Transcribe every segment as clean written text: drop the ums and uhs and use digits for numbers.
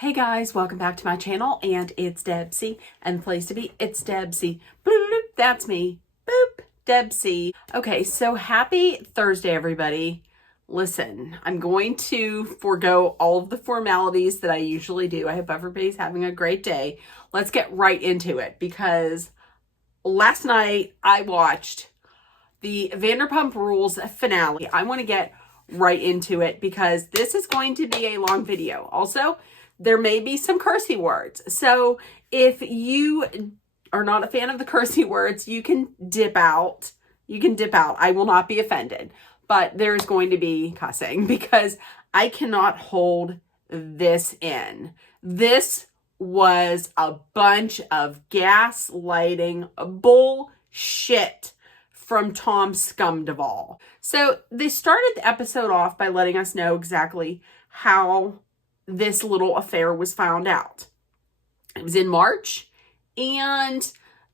Hey guys, welcome back to my channel, and it's Debsy, and the place to be, it's Debsy. Bloop, that's me. Boop, Debsy. Okay, so happy Thursday, everybody. Listen, I'm going to forego all of the formalities that I usually do. I hope everybody's having a great day. Let's get right into it, because last night I watched the Vanderpump Rules finale. I want to get right into it because this is going to be a long video. Also, there may be some cursey words. So if you are not a fan of the cursey words, you can dip out. I will not be offended. But there's going to be cussing because I cannot hold this in. This was a bunch of gaslighting bullshit from Tom Scumduvall. So they started the episode off by letting us know exactly how this little affair was found out. It was in March, and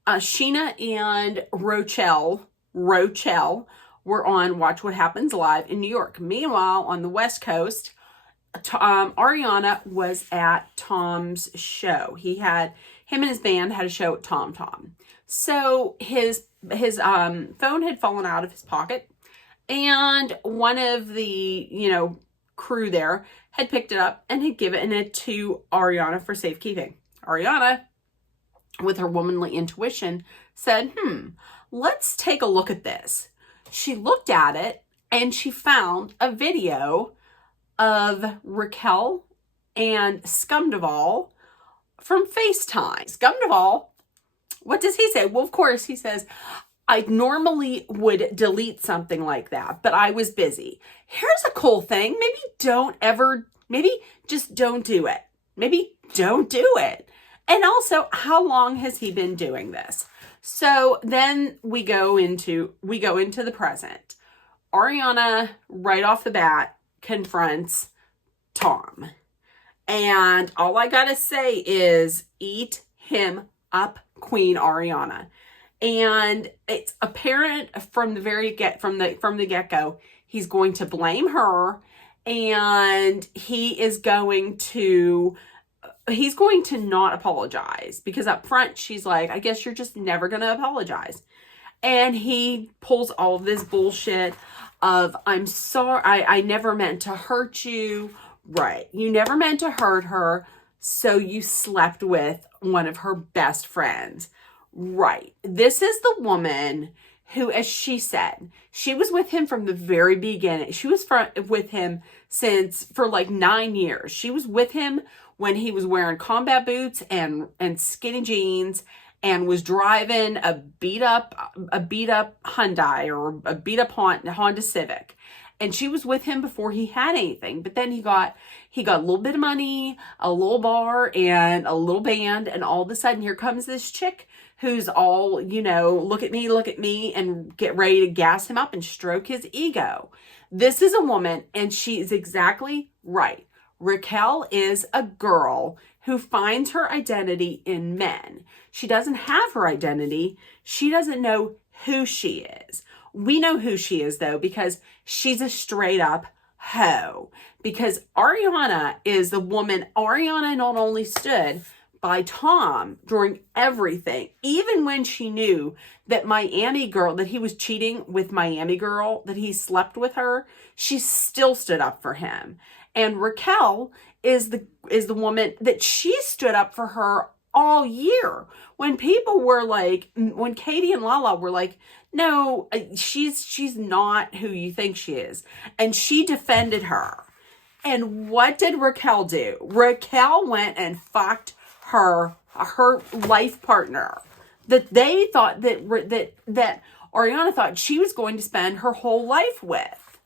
Sheena and Rochelle were on Watch What Happens Live in New York. Meanwhile, on the West Coast, Ariana was at Tom's show. Him and his band had a show at Tom Tom. So his phone had fallen out of his pocket, and one of the, crew there had picked it up and had given it to Ariana for safekeeping. Ariana, with her womanly intuition, said, let's take a look at this. She looked at it and she found a video of Raquel and Scumduvall from FaceTime. Scumduvall, what does he say? Well, of course, he says, I normally would delete something like that, but I was busy. Here's a cool thing. Maybe just don't do it. Maybe don't do it. And also, how long has he been doing this? So then we go into the present. Ariana, right off the bat, confronts Tom. And all I gotta say is, eat him up, Queen Ariana. And it's apparent from the get-go, he's going to blame her, and he's going to not apologize, because up front she's like, I guess you're just never going to apologize. And he pulls all of this bullshit of, I'm sorry, I never meant to hurt you. Right. You never meant to hurt her, so you slept with one of her best friends. Right. This is the woman who, as she said, she was with him from the very beginning. She was with him for like 9 years. She was with him when he was wearing combat boots and skinny jeans, and was driving a beat up Hyundai, or a beat up Honda Civic. And she was with him before he had anything. But then he got a little bit of money, a little bar, and a little band. And all of a sudden, here comes this chick who's all, look at me, and get ready to gas him up and stroke his ego. This is a woman, and she is exactly right. Raquel is a girl who finds her identity in men. She doesn't have her identity. She doesn't know who she is. We know who she is, though, because she's a straight up hoe. Because Ariana is the woman. Ariana not only stood by Tom during everything, even when she knew that that he was cheating with Miami girl, that he slept with her, she still stood up for him. And Raquel is the woman that she stood up for her all year. When people were like, when Katie and Lala were like, no, she's not who you think she is. And she defended her. And what did Raquel do? Raquel went and fucked her life partner that they thought that Ariana thought she was going to spend her whole life with.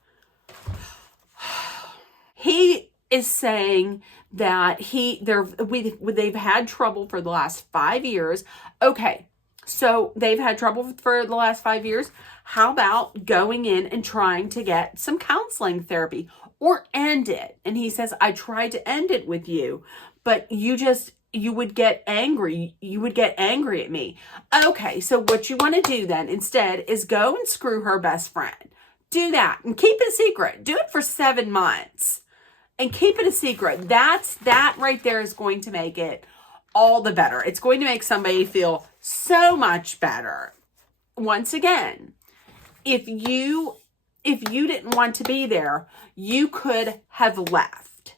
He is saying that they've had trouble for the last 5 years. Okay, so they've had trouble for the last 5 years. How about going in and trying to get some counseling therapy, or end it? And he says, I tried to end it with you, but you would get angry. You would get angry at me. Okay, so what you want to do then instead is go and screw her best friend. Do that and keep it secret. Do it for 7 months. and keep it a secret. That right there is going to make it all the better. It's going to make somebody feel so much better. Once again, if you didn't want to be there, you could have left.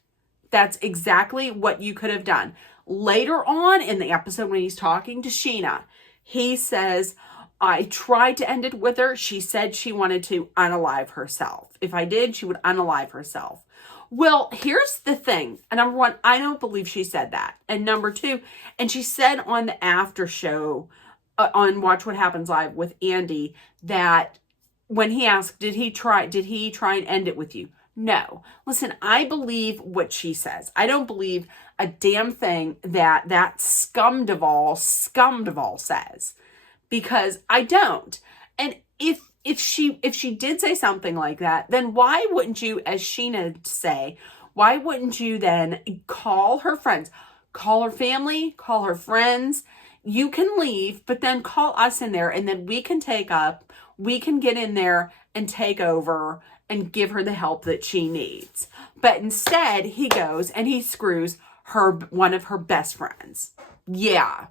That's exactly what you could have done. Later on in the episode, when he's talking to Sheena, he says, I tried to end it with her. She said she wanted to unalive herself. If I did, she would unalive herself. Well, here's the thing. And number one, I don't believe she said that. And number two, and she said on the after show on Watch What Happens Live with Andy that when he asked, did he try and end it with you? No. Listen, I believe what she says. I don't believe a damn thing that scumdevall says, because I don't. And if she did say something like that, then why wouldn't you, as Sheena say, why wouldn't you then call her friends, call her family, call her friends? You can leave, but then call us in there, and then we can get in there and take over and give her the help that she needs. But instead, he goes and he screws one of her best friends. Yeah.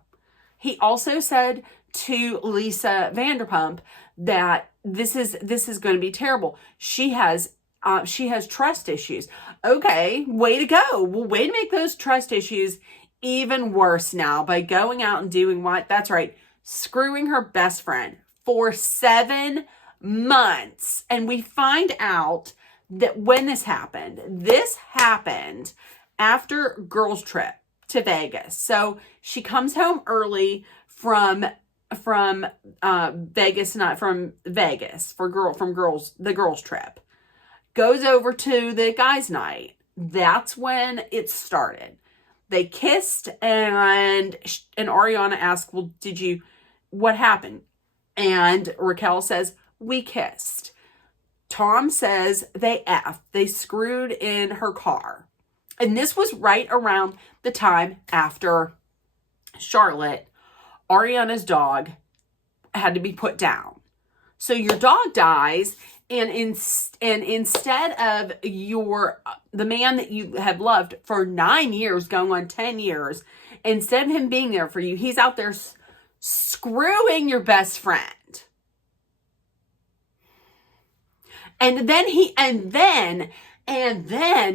He also said to Lisa Vanderpump that this is going to be terrible. She has trust issues. Okay, way to go. Well, way to make those trust issues even worse now by going out and doing what? That's right, screwing her best friend for 7 months. And we find out that when this happened after girls' trip to Vegas. So she comes home early from Vegas, not from Vegas the girls' trip. Goes over to the guys' night. That's when it started. They kissed, and Ariana asked, well, what happened? And Raquel says, we kissed. Tom says they screwed in her car. And this was right around the time after Charlotte, Ariana's dog, had to be put down. So your dog dies, and instead of the man that you have loved for 9 years, going on 10 years, instead of him being there for you, he's out there screwing your best friend. And then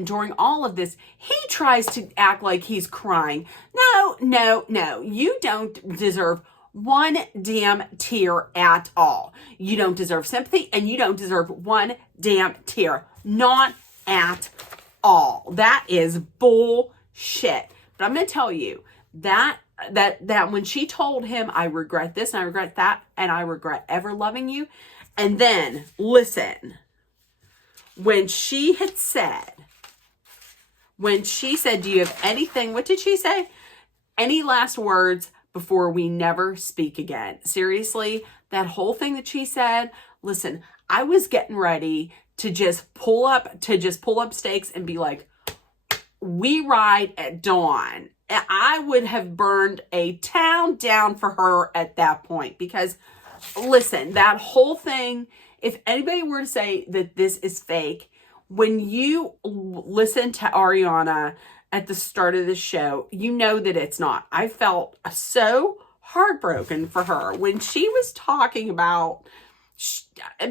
during all of this, he tries to act like he's crying. No. You don't deserve one damn tear at all. You don't deserve sympathy, and you don't deserve one damn tear. Not at all. That is bullshit. But I'm going to tell you that when she told him, I regret this and I regret that and I regret ever loving you. And then, listen, when she said, do you have anything, what did she say? Any last words before we never speak again? Seriously, that whole thing that she said, listen, I was getting ready to just pull up stakes and be like, we ride at dawn. I would have burned a town down for her at that point, because listen, that whole thing, if anybody were to say that this is fake, when you listen to Ariana at the start of the show, you know that it's not. I felt so heartbroken for her when she was talking about,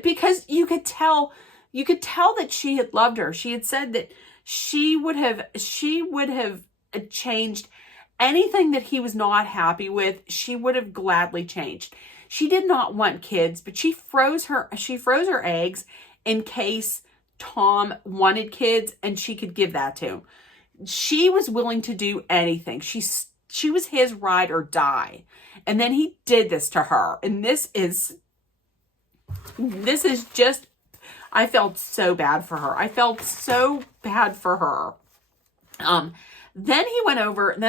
because you could tell that she had loved her. She had said that she would have changed anything that he was not happy with. She would have gladly changed. She did not want kids, but she froze her eggs in case Tom wanted kids and she could give that to him. She was willing to do anything. She was his ride or die. And then he did this to her. And this is just, I felt so bad for her. Then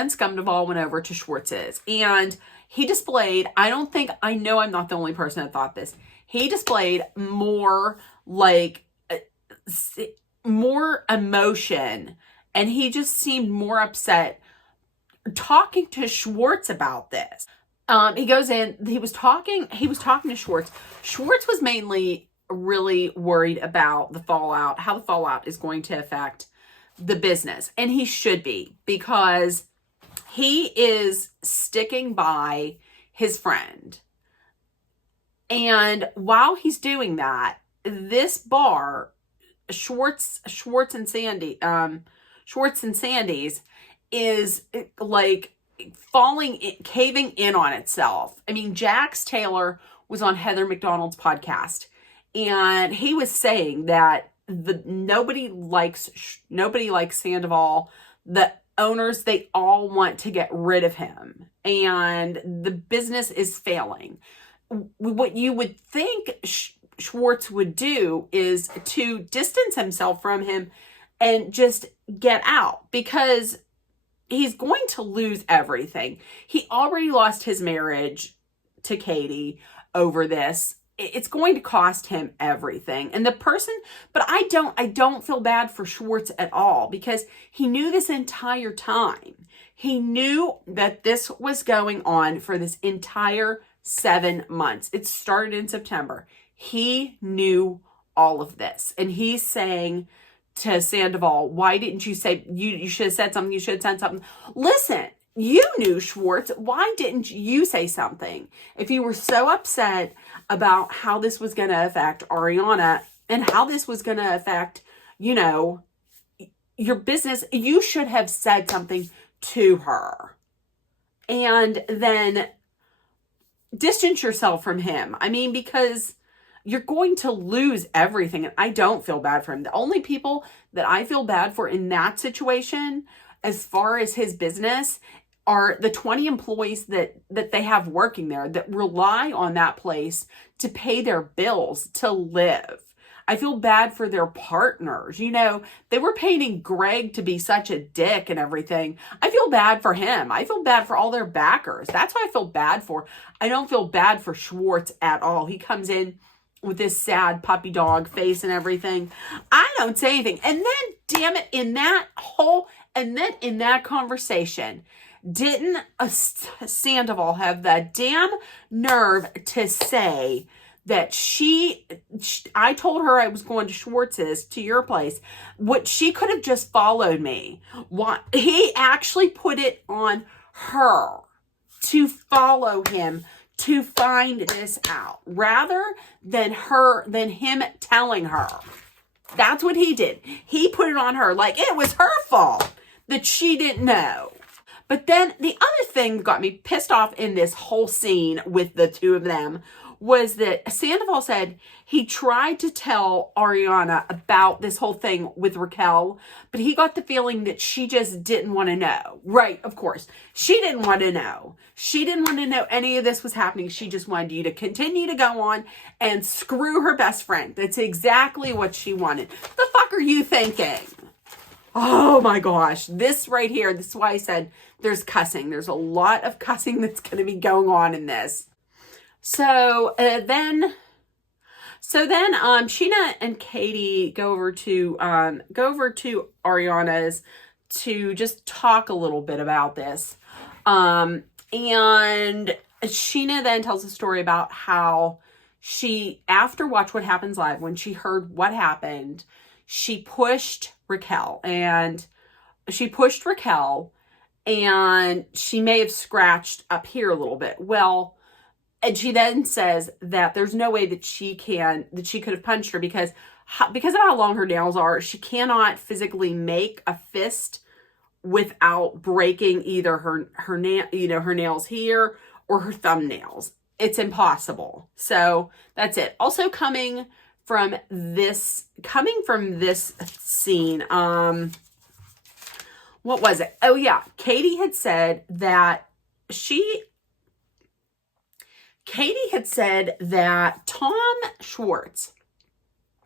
Scumdevall went over to Schwartz's, and he displayed, I'm not the only person that thought this. He displayed more emotion, and he just seemed more upset talking to Schwartz about this. He goes in, he was talking to Schwartz. Schwartz was mainly really worried about how the fallout is going to affect the business. And he should be, because he is sticking by his friend. And while he's doing that, this bar, Schwartz and Sandy's, is like caving in on itself. I mean, Jax Taylor was on Heather McDonald's podcast, and he was saying that nobody likes Sandoval. The owners, they all want to get rid of him, and the business is failing. What you would think Schwartz would do is to distance himself from him and just get out, because he's going to lose everything. He already lost his marriage to Katie over this. It's going to cost him everything. And but I don't feel bad for Schwartz at all, because he knew this entire time. He knew that this was going on for this entire 7 months. It started in September. He knew all of this. And he's saying to Sandoval, why didn't you say, you should have said something, you should have said something. Listen, you knew, Schwartz. Why didn't you say something? If you were so upset about how this was going to affect Ariana and how this was going to affect, your business, you should have said something to her. And then distance yourself from him. I mean, because you're going to lose everything. And I don't feel bad for him. The only people that I feel bad for in that situation, as far as his business, are the 20 employees that they have working there that rely on that place to pay their bills, to live. I feel bad for their partners. They were painting Greg to be such a dick and everything. I feel bad for him. I feel bad for all their backers. That's what I feel bad for. I don't feel bad for Schwartz at all. He comes in with this sad puppy dog face and everything. I don't say anything. And then, damn it, in that conversation, didn't Sandoval have the damn nerve to say that I told her I was going to Schwartz's, to your place, what she could have just followed me. He actually put it on her to follow him to find this out, rather than him telling her. That's what he did. He put it on her, like it was her fault that she didn't know. But then the other thing that got me pissed off in this whole scene with the two of them was that Sandoval said he tried to tell Ariana about this whole thing with Raquel, but he got the feeling that she just didn't want to know. Right, of course. She didn't want to know. She didn't want to know any of this was happening. She just wanted you to continue to go on and screw her best friend. That's exactly what she wanted. The fuck are you thinking? Oh my gosh. This right here, this is why I said there's cussing. There's a lot of cussing that's going to be going on in this. So then Sheena and Katie go over to Ariana's to just talk a little bit about this. And Sheena then tells a story about how she, after Watch What Happens Live, when she heard what happened, she pushed Raquel, and she may have scratched up here a little bit. Well, and she then says that there's no way that she could have punched her because of how long her nails are. She cannot physically make a fist without breaking either her nails here or her thumbnails. It's impossible. So that's it. Also coming from this scene, what was it? Oh yeah, Katie had said that Tom Schwartz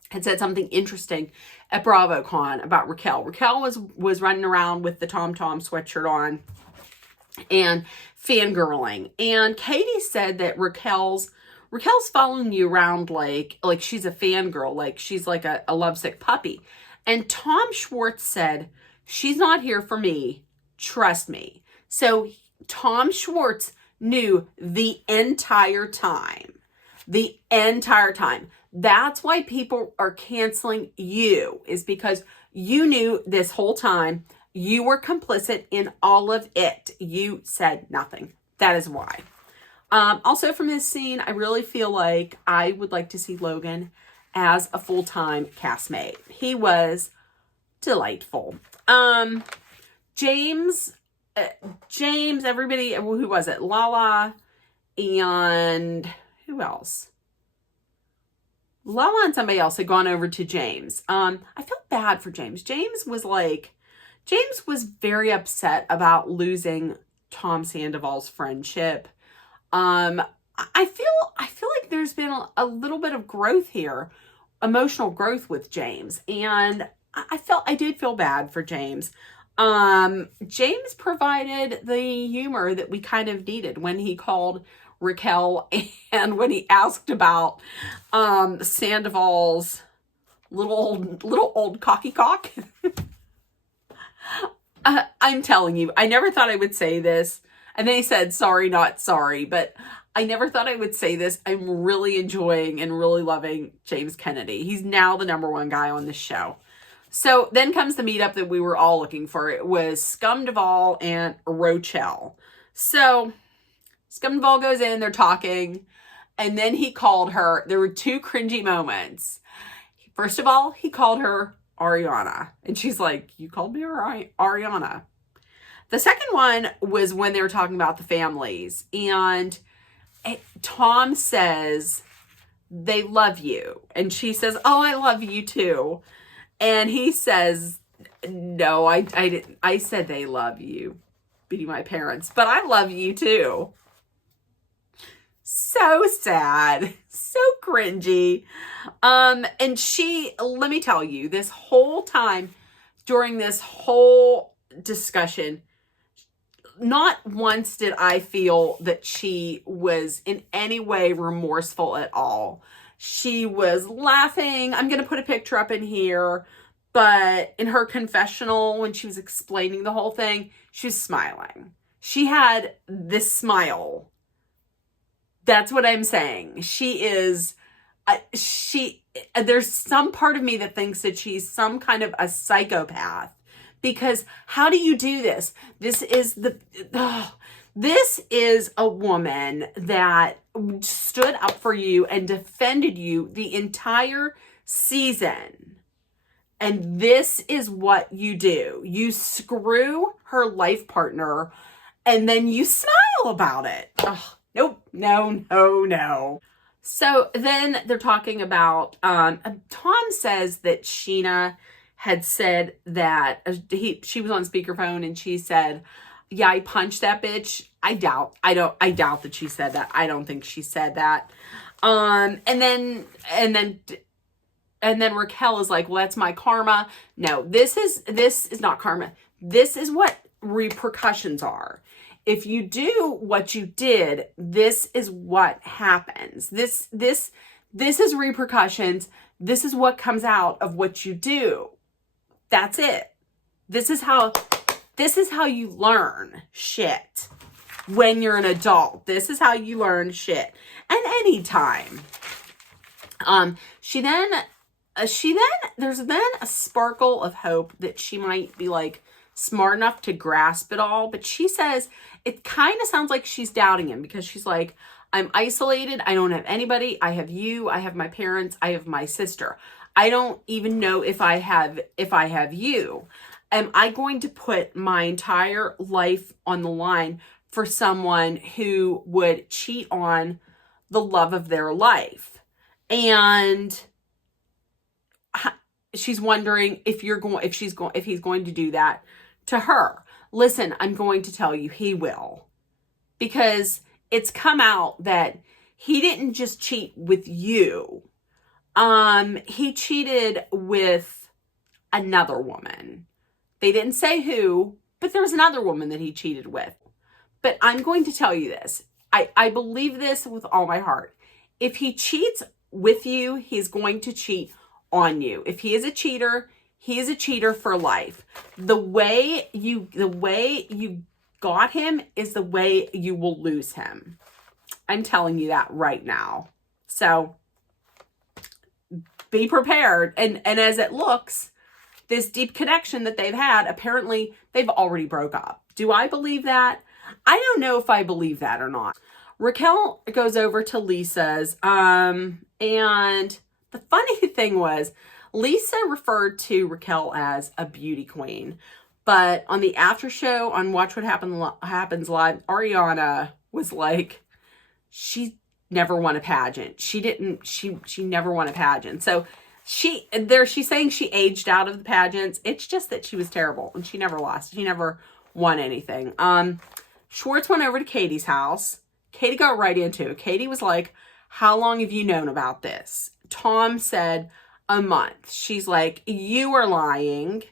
had said something interesting at BravoCon about Raquel. Raquel was running around with the Tom sweatshirt on and fangirling. And Katie said that Raquel's following you around like she's a fangirl, like she's like a lovesick puppy. And Tom Schwartz said, she's not here for me. Trust me. So Tom Schwartz knew the entire time the entire time. That's why people are canceling you, is because you knew this whole time. You were complicit in all of it. You said nothing. That is why. Also from this scene, I really feel like I would like to see Logan as a full-time castmate. He was delightful. James, everybody, who was it? Lala and who else? Lala and somebody else had gone over to James. I felt bad for James. James was very upset about losing Tom Sandoval's friendship. I feel like there's been a little bit of growth here, emotional growth with James, and I did feel bad for James. James provided the humor that we kind of needed when he called Raquel and when he asked about Sandoval's little old cocky cock. I'm telling you, I never thought I would say this. And then he said, sorry, not sorry. But I never thought I would say this. I'm really enjoying and really loving James Kennedy. He's now the #1 guy on this show. So then comes the meetup that we were all looking for. It was Scum Duvall and Rochelle. So Scum Duvall goes in, they're talking. And then he called her. There were 2 cringy moments. First of all, he called her Ariana. And she's like, you called me Ariana. The second one was when they were talking about the families. And Tom says, they love you. And she says, oh, I love you too. And he says, no, I didn't. I said they love you, being my parents, but I love you too. So sad, so cringy. And let me tell you, this whole time during this whole discussion, not once did I feel that she was in any way remorseful at all. She was laughing. I'm going to put a picture up in here, but in her confessional, when she was explaining the whole thing, she was smiling. She had this smile. That's what I'm saying. She is, there's some part of me that thinks that she's some kind of a psychopath, because how do you do this? This is a woman that stood up for you and defended you the entire season. And this is what you do. You screw her life partner and then you smile about it. Oh, nope, no. So then they're talking about, Tom says that Sheena had said that she was on speakerphone and she said, yeah, I punched that bitch. I doubt that she said that. I don't think she said that. And then Raquel is like, well, that's my karma. No, this is not karma. This is what repercussions are. If you do what you did, this is what happens. This is repercussions. This is what comes out of what you do. That's it. This is how you learn shit when you're an adult. This is how you learn shit. And anytime. There's then a sparkle of hope that she might be like smart enough to grasp it all. But she says it kind of sounds like she's doubting him, because she's like, I'm isolated. I don't have anybody. I have you. I have my parents. I have my sister. I don't even know if I have you. Am I going to put my entire life on the line for someone who would cheat on the love of their life? And she's wondering if he's going to do that to her. Listen, I'm going to tell you, he will. Because it's come out that he didn't just cheat with you. He cheated with another woman. They didn't say who, but there was another woman that he cheated with. But I'm going to tell you this. I believe this with all my heart. If he cheats with you, he's going to cheat on you. If he is a cheater, he is a cheater for life. The way you got him is the way you will lose him. I'm telling you that right now. So be prepared. And as it looks, this deep connection that they've had, apparently they've already broke up. Do I believe that? I don't know if I believe that or not. Raquel goes over to Lisa's, and the funny thing was, Lisa referred to Raquel as a beauty queen. But on the after show on Watch What Happens Live, Ariana was like, she never won a pageant. She never won a pageant. So she's saying she aged out of the pageants. It's just that she was terrible and she never lost. She never won anything. Schwartz went over to Katie's house. Katie got right into it. Katie was like, how long have you known about this? Tom said a month. She's like, you are lying.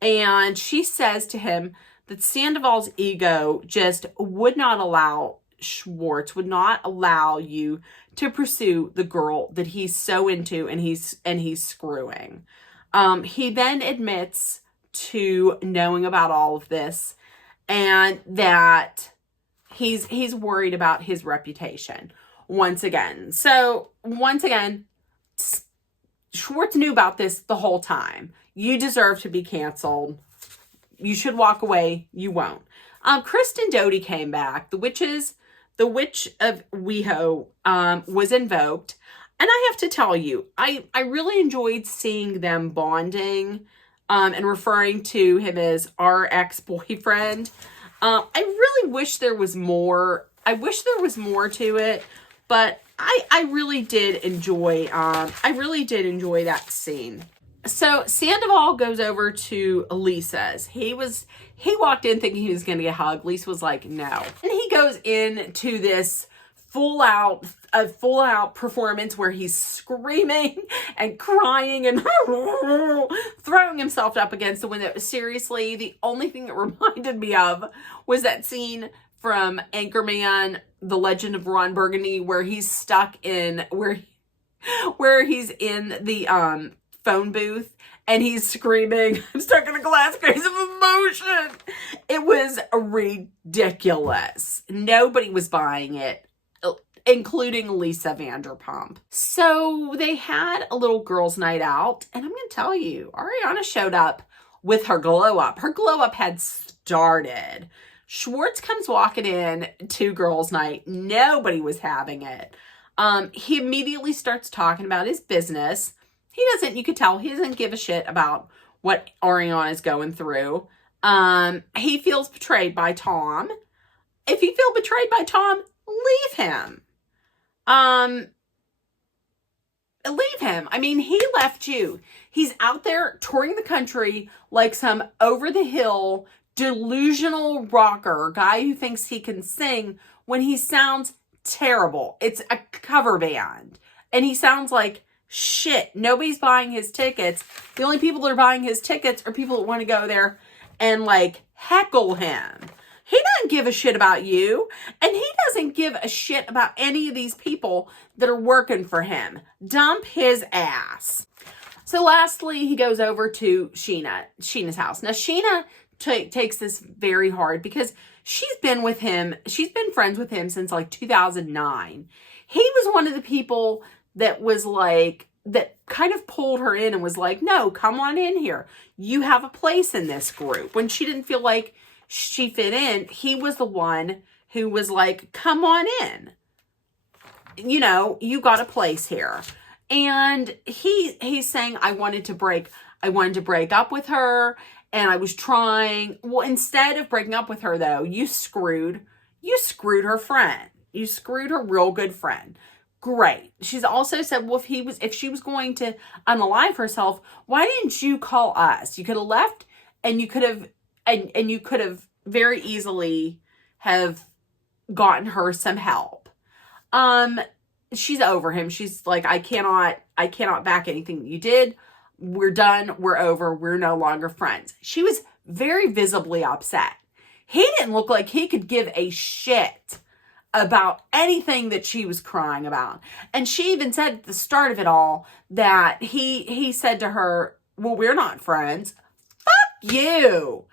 And she says to him that Sandoval's ego just would not allow Schwartz, would not allow you to pursue the girl that he's so into and he's screwing. He then admits to knowing about all of this and that he's worried about his reputation once again. So once again, Schwartz knew about this the whole time. You deserve to be canceled. You should walk away. You won't. Kristen Doty came back. The witch of WeHo was invoked. And I have to tell you, I really enjoyed seeing them bonding and referring to him as our ex-boyfriend. I really wish there was more. I wish there was more to it, but I really did enjoy that scene. So Sandoval goes over to Lisa's. He walked in thinking he was going to get hugged. Lisa was like, no. And he goes into this full out performance where he's screaming and crying and throwing himself up against the window. Seriously, the only thing it reminded me of was that scene from Anchorman, The Legend of Ron Burgundy, where he's stuck in, where he's in the phone booth and he's screaming, I'm stuck in a glass case of emotion. It was ridiculous. Nobody was buying it, including Lisa Vanderpump. So they had a little girls' night out, and I'm going to tell you, Ariana showed up with her glow up. Her glow up had started. Schwartz comes walking in to girls' night. Nobody was having it. He immediately starts talking about his business. You could tell he doesn't give a shit about what Ariana is going through. He feels betrayed by Tom. If you feel betrayed by Tom, leave him. Leave him. I mean, he left you. He's out there touring the country like some over-the-hill, delusional rocker, guy who thinks he can sing when he sounds terrible. It's a cover band. And he sounds like shit. Nobody's buying his tickets. The only people that are buying his tickets are people that want to go there and like heckle him. He doesn't give a shit about you, and he doesn't give a shit about any of these people that are working for him. Dump his ass. So lastly, he goes over to Sheena's house. Now, Sheena takes this very hard because she's been friends with him since like 2009. He was one of the people that was like, that kind of pulled her in and was like, no, come on in here. You have a place in this group. When she didn't feel like she fit in, he was the one who was like, come on in. You know, you got a place here. And he's saying, I wanted to break up with her, and I was trying. Well, instead of breaking up with her, though, you screwed her friend. You screwed her real good friend. Great. She's also said, well, if she was going to unalive herself, why didn't you call us? You could have left, and you could have very easily have gotten her some help. She's over him. She's like, I cannot back anything that you did. We're done. We're over. We're no longer friends. She was very visibly upset. He didn't look like he could give a shit about anything that she was crying about. And she even said at the start of it all that he said to her, well, we're not friends. Fuck you.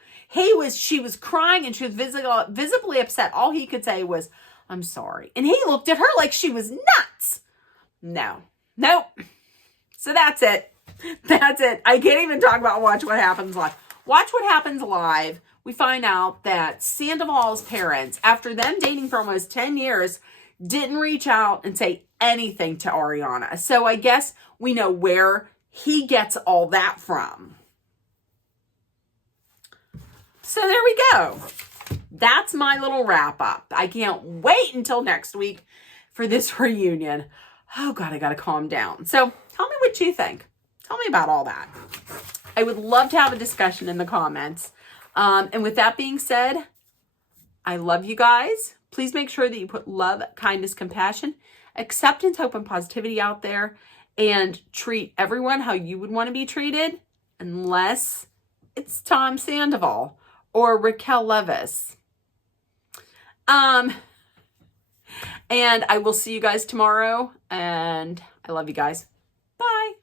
She was crying and she was visibly upset. All he could say was, I'm sorry. And he looked at her like she was nuts. No. Nope. So that's it. That's it. I can't even talk about Watch What Happens Live. Watch What Happens Live. We find out that Sandoval's parents, after them dating for almost 10 years, didn't reach out and say anything to Ariana. So I guess we know where he gets all that from. So there we go. That's my little wrap up. I can't wait until next week for this reunion. Oh God, I gotta calm down. So tell me what you think. Tell me about all that. I would love to have a discussion in the comments. And with that being said, I love you guys. Please make sure that you put love, kindness, compassion, acceptance, hope, and positivity out there, and treat everyone how you would want to be treated, unless it's Tom Sandoval or Raquel Leviss. And I will see you guys tomorrow, and I love you guys. Bye.